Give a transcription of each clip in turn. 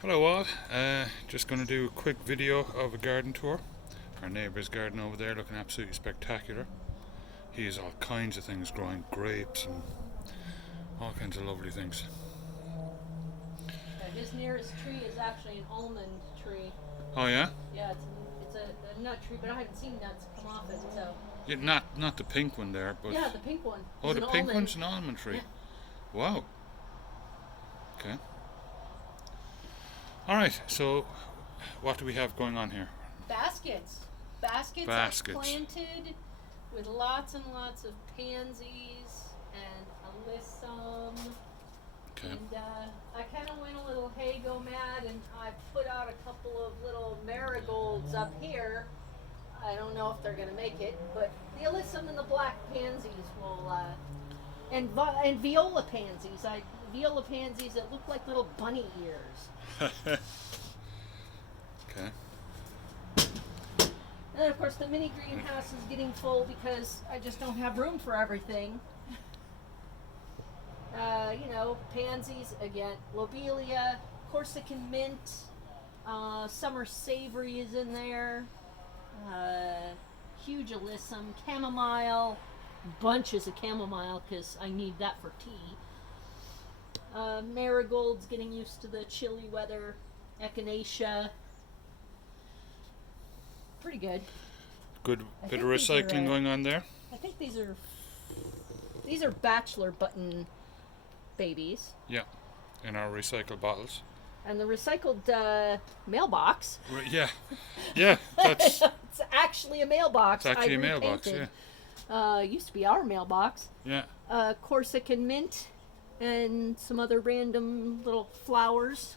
Hello all, just going to do a quick video of a garden tour. Our neighbour's garden over there looking absolutely spectacular. He has all kinds of things growing, grapes and all kinds of lovely things. His nearest tree is actually an almond tree. Oh yeah? Yeah, it's a nut tree, but I haven't seen nuts come off it. So Yeah, not the pink one there, but yeah, the pink one. oh, Is the an pink almond. one's an almond tree. Yeah. Wow. Okay. All right. So, what do we have going on here? Baskets. Baskets are planted with lots and lots of pansies and alyssum. Okay. And I kind of went a little hey-go mad, and I put out a couple of little marigolds up here. I don't know if they're going to make it, but the alyssum and the black pansies will, and viola pansies. Viola pansies that look like little bunny ears. Okay. And then, of course, the mini greenhouse is getting full because I just don't have room for everything. Pansies again, lobelia, Corsican mint, summer savory is in there, huge alyssum, chamomile, bunches of chamomile because I need that for tea. Marigolds, getting used to the chilly weather, echinacea. Pretty good. Good bit of recycling going on there. I think these are bachelor button babies. Yeah, in our recycled bottles. And the recycled mailbox. Yeah, yeah. That's It's actually a mailbox. it's actually I a mailbox. Yeah, repainted. Used to be our mailbox. yeah. Corsican mint and some other random little flowers.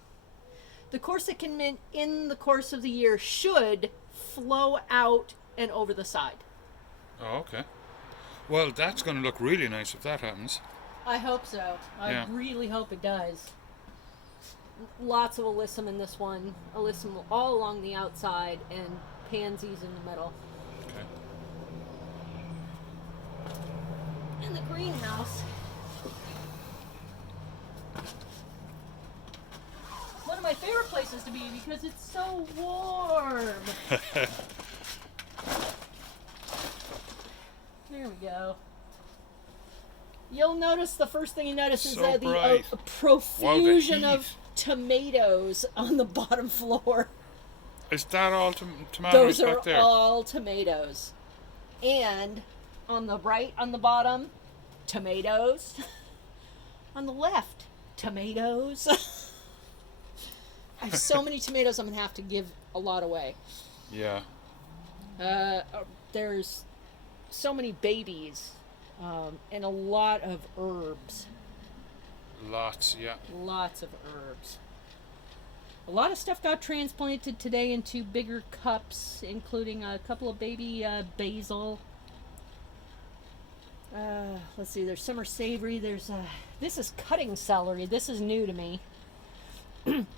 The Corsican mint in the course of the year should flow out and over the side. Oh, okay. Well, that's going to look really nice if that happens. I hope so. Yeah. I really hope it does. Lots of alyssum in this one. Alyssum all along the outside and pansies in the middle. Okay. In the greenhouse, one of my favorite places to be because it's so warm. There we go. You'll notice the first thing you notice is So the bright. profusion Wow, the of heat. tomatoes on the bottom floor. Is that all tomatoes Those are back there? all tomatoes. And on the right, on the bottom, tomatoes. On the left, tomatoes. I have so many tomatoes, I'm going to have to give a lot away. Yeah. There's so many babies and a lot of herbs. Lots. Yeah. Lots of herbs. A lot of stuff got transplanted today into bigger cups, including a couple of baby basil. Let's see, there's summer savory. This is cutting celery. This is new to me.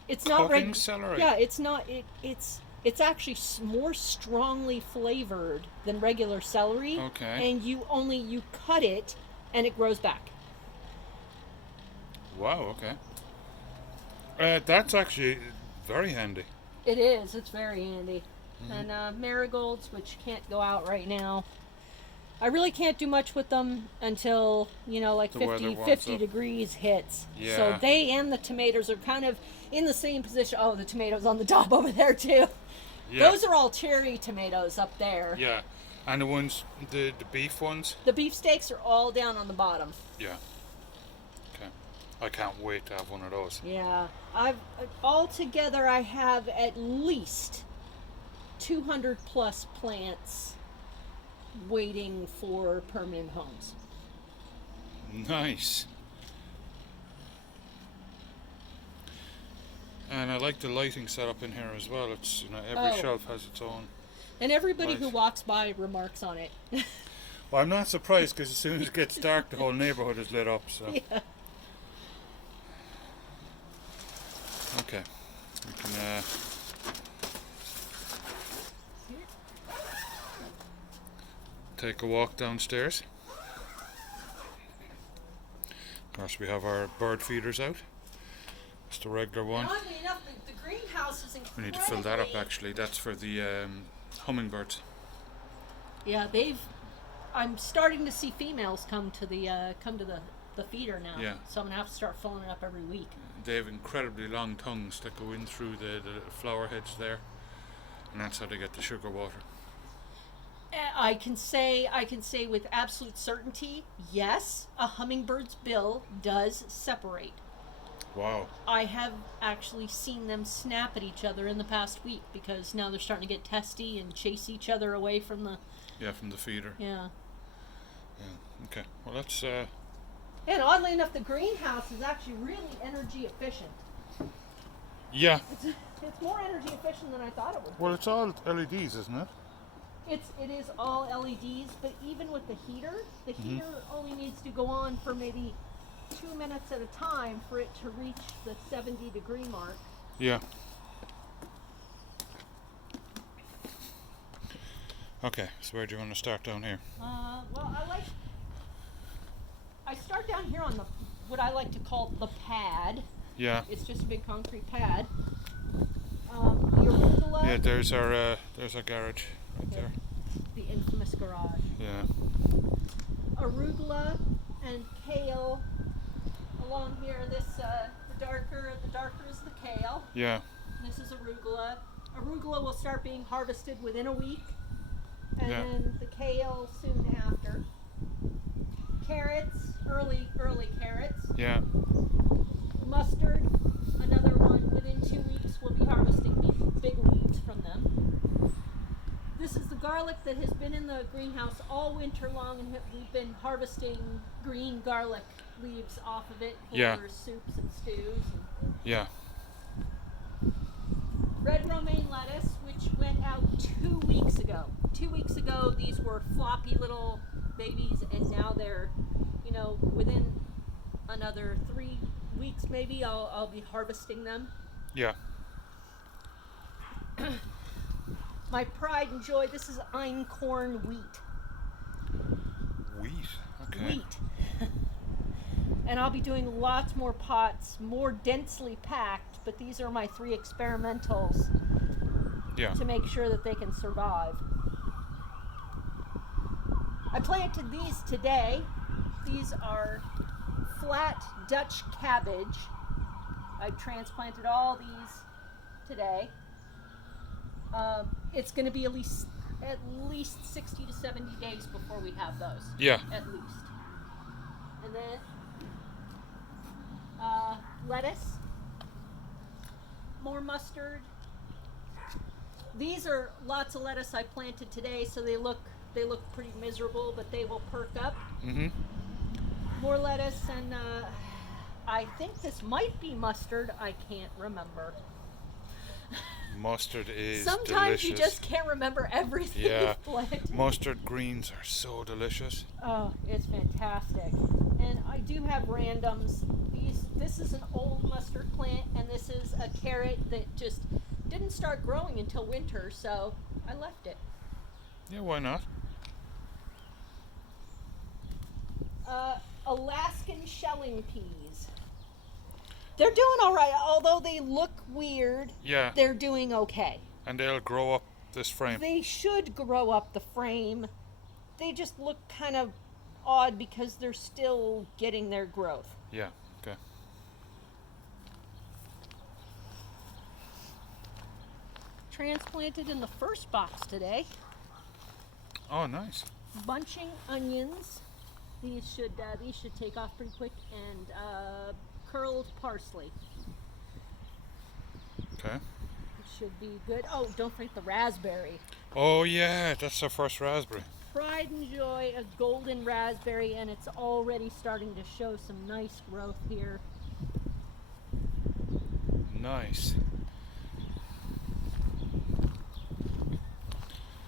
It's not Cooking celery. Yeah, it's not. It's actually more strongly flavored than regular celery. Okay. And you cut it, and it grows back. Wow. Okay. That's actually very handy. It is. It's very handy. And marigolds, which can't go out right now. I really can't do much with them until, like The weather 50 warms up. degrees hits. Yeah. So they and the tomatoes are kind of in the same position. Oh, the tomatoes on the top over there, too. Yeah. Those are all cherry tomatoes up there. Yeah. And the ones, the beef ones. The beefsteaks are all down on the bottom. Yeah. Okay. I can't wait to have one of those. Yeah. Altogether, I have at least 200 plus plants waiting for permanent homes. Nice. And I like the lighting setup in here as well. It's every Oh. shelf has its own. And everybody who Right. walks by remarks on it. Well, I'm not surprised because as soon as it gets dark, the whole neighborhood is lit up. So Yeah. okay, we can. Take a walk downstairs. Of course, we have our bird feeders out. It's the regular one. Oddly enough, the greenhouse is incredibly... We need to fill that up actually. That's for the hummingbirds. Yeah, I'm starting to see females come to the feeder now. Yeah. So I'm gonna have to start filling it up every week. They have incredibly long tongues that go in through the flower heads there, and that's how they get the sugar water. I can say with absolute certainty, yes, a hummingbird's bill does separate. Wow. I have actually seen them snap at each other in the past week because now they're starting to get testy and chase each other away from the... Yeah, from the feeder. Yeah. Yeah. Okay. Well, that's... And oddly enough, the greenhouse is actually really energy efficient. Yeah. It's more energy efficient than I thought it would be. Well, it's all LEDs, isn't it? It is all LEDs, but even with the heater heater only needs to go on for maybe 2 minutes at a time for it to reach the 70-degree mark. Yeah. Okay, so where do you want to start down here? Well, I start down here on what I like to call the pad. Yeah. It's just a big concrete pad. The arugula. Yeah, there's our garage right there. The infamous garage. Yeah. Arugula and kale along here. The darker is the kale. Yeah. This is arugula. Arugula will start being harvested within a week, and Yeah. then the kale soon after. Carrots, early carrots. Yeah. Mustard, another one. Within 2 weeks, we'll be harvesting big leaves from them. This is the garlic that has been in the greenhouse all winter long, and we've been harvesting green garlic leaves off of it for Yeah. soups and stews. Yeah. Red romaine lettuce, which went out 2 weeks ago. 2 weeks ago, these were floppy little babies, and now they're, within another 3 weeks maybe, I'll be harvesting them. Yeah. My pride and joy, this is einkorn wheat. Wheat. Okay. Wheat. And I'll be doing lots more pots, more densely packed, but these are my 3 experimentals Yeah. to make sure that they can survive. I planted these today. These are flat Dutch cabbage. I transplanted all these today. It's going to be at least 60 to 70 days before we have those. Yeah. At least. And then lettuce, more mustard. These are lots of lettuce I planted today, so they look pretty miserable, but they will perk up. Mhm. More lettuce, and I think this might be mustard. I can't remember. Mustard is Sometimes delicious. you just can't remember everything Yeah. you've planted. Mustard greens are so delicious. Oh, it's fantastic. And I do have randoms. This is an old mustard plant, and this is a carrot that just didn't start growing until winter, so I left it. Yeah, why not? Alaskan shelling peas. They're doing all right, although they look weird. Yeah. They're doing okay. And they'll grow up this frame. They should grow up the frame. They just look kind of odd because they're still getting their growth. Yeah. Okay. Transplanted in the first box today. Oh, nice. Bunching onions. These should take off pretty quick, and curled parsley. Okay. It should be good. Oh, don't forget the raspberry. Oh yeah, that's our first raspberry. Pride and joy, a golden raspberry, and it's already starting to show some nice growth here. Nice.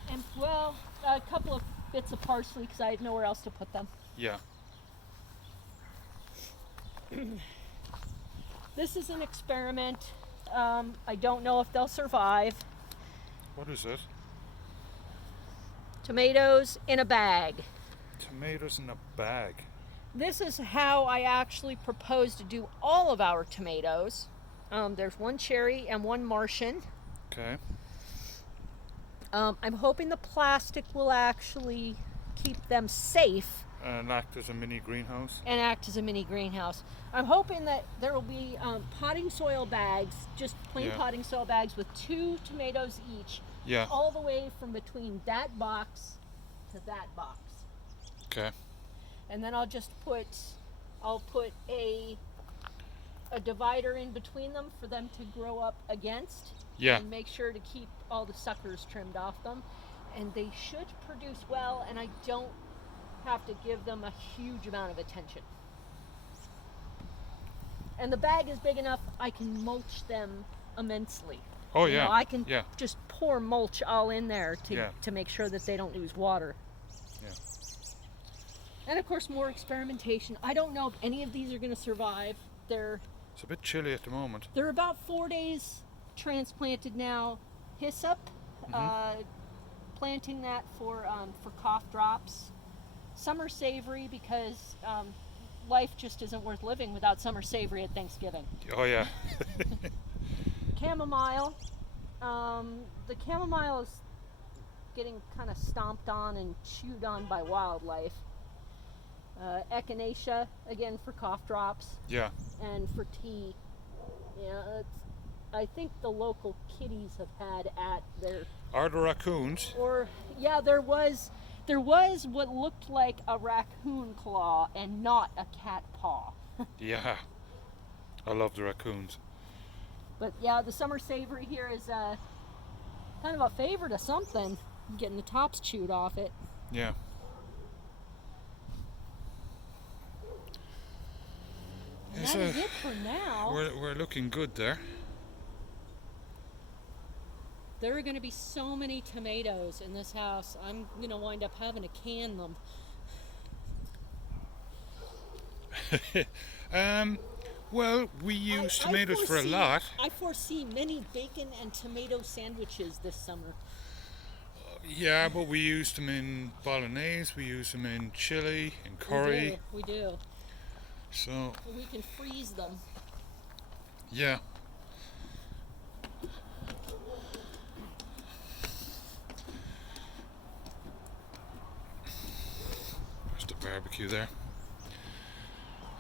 And well, a couple of bits of parsley because I had nowhere else to put them. Yeah. This is an experiment. I don't know if they'll survive. What is it? Tomatoes in a bag. Tomatoes in a bag. This is how I actually propose to do all of our tomatoes. There's one cherry and one Martian. Okay. I'm hoping the plastic will actually keep them safe And act as a mini greenhouse. and act as a mini greenhouse. I'm hoping that there will be potting soil bags, just plain Yeah. potting soil bags with 2 tomatoes each, Yeah. all the way from between that box to that box. Okay. And then I'll put a divider in between them for them to grow up against. Yeah. And make sure to keep all the suckers trimmed off them. And they should produce well, and I don't have to give them a huge amount of attention. And the bag is big enough I can mulch them immensely. Oh You yeah. know, I can Yeah. just pour mulch all in there Yeah. to make sure that they don't lose water. Yeah. And of course, more experimentation. I don't know if any of these are going to survive. They're It's a bit chilly at the moment. about 4 days transplanted now. Hyssop, planting that for cough drops. Summer savory, because life just isn't worth living without summer savory at Thanksgiving. Oh yeah. Chamomile. The chamomile is getting kind of stomped on and chewed on by wildlife. Echinacea, again for cough drops Yeah. and for tea. Yeah, I think the local kitties have had at their, Are the raccoons? or yeah, there was what looked like a raccoon claw and not a cat paw. Yeah. I love the raccoons. But yeah, the summer savory here is kind of a favor to something, getting the tops chewed off it. Yeah. And Yes, that is it for now. We're looking good there. There are going to be so many tomatoes in this house. I'm going to wind up having to can them. Well, we use tomatoes for a foresee- lot. I foresee many bacon and tomato sandwiches this summer. Yeah, but we use them in bolognese, we use them in chili, in curry. We do. So, We can freeze them. yeah. There's the barbecue there.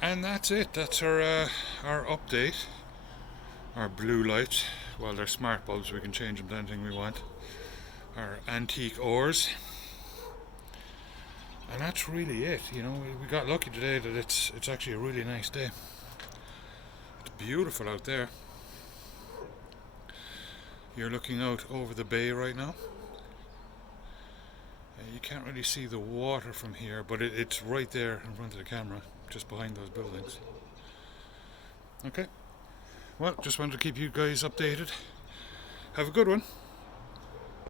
And that's it. That's our update. Our blue lights. Well, they're smart bulbs. We can change them to anything we want. Our antique ores. And that's really it. You know, we got lucky today that it's actually a really nice day. It's beautiful out there. You're looking out over the bay right now. You can't really see the water from here, but it's right there in front of the camera, just behind those buildings. Okay. Well, just wanted to keep you guys updated. Have a good one.